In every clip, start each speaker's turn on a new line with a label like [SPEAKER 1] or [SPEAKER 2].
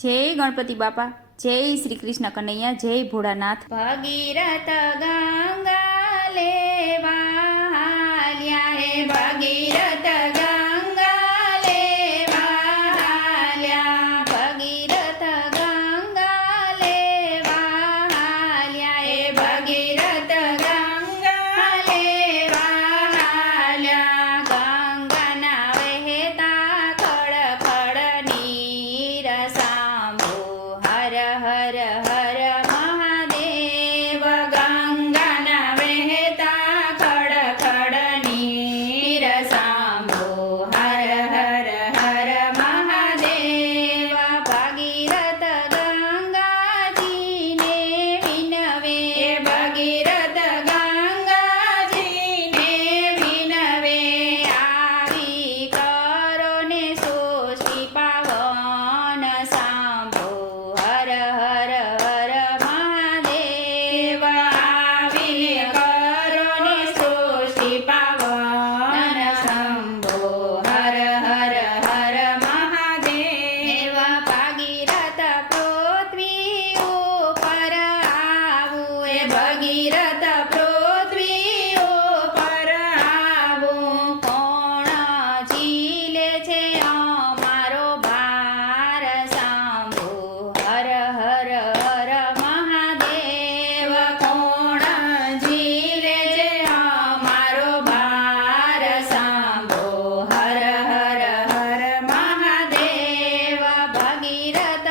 [SPEAKER 1] જય ગણપતિ બાપા, જય શ્રી કૃષ્ણ કનૈયા, જય ભોળાનાથ. ભગીરથ ગંગા લેવા હે ભગીરથ ગંગા mirada.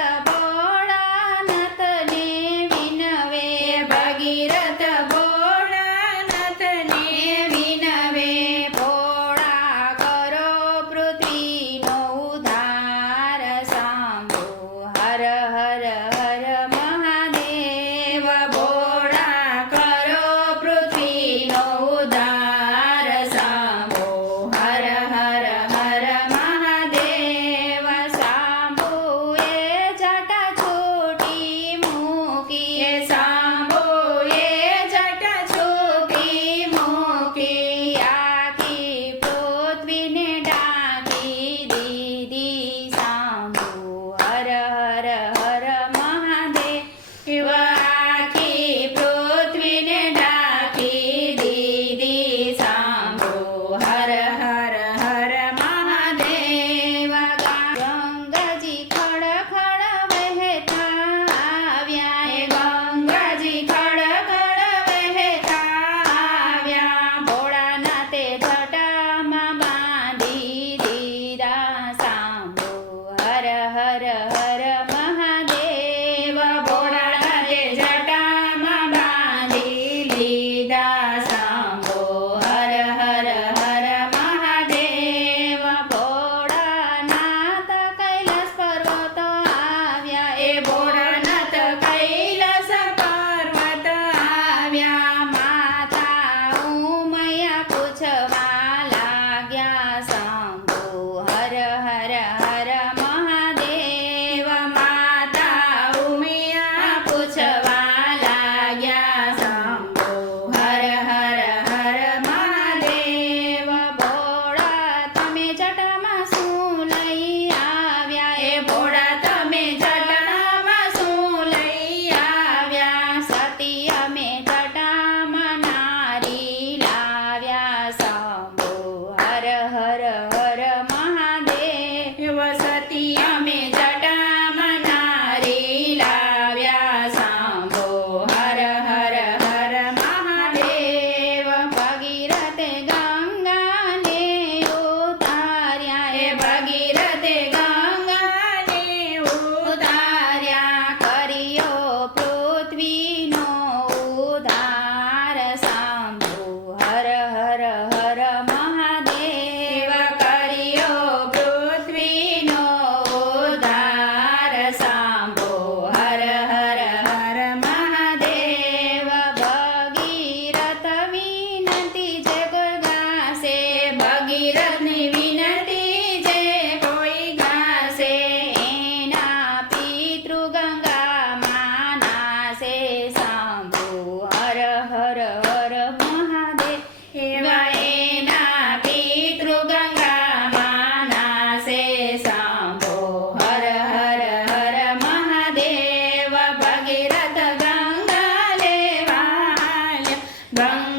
[SPEAKER 1] Bang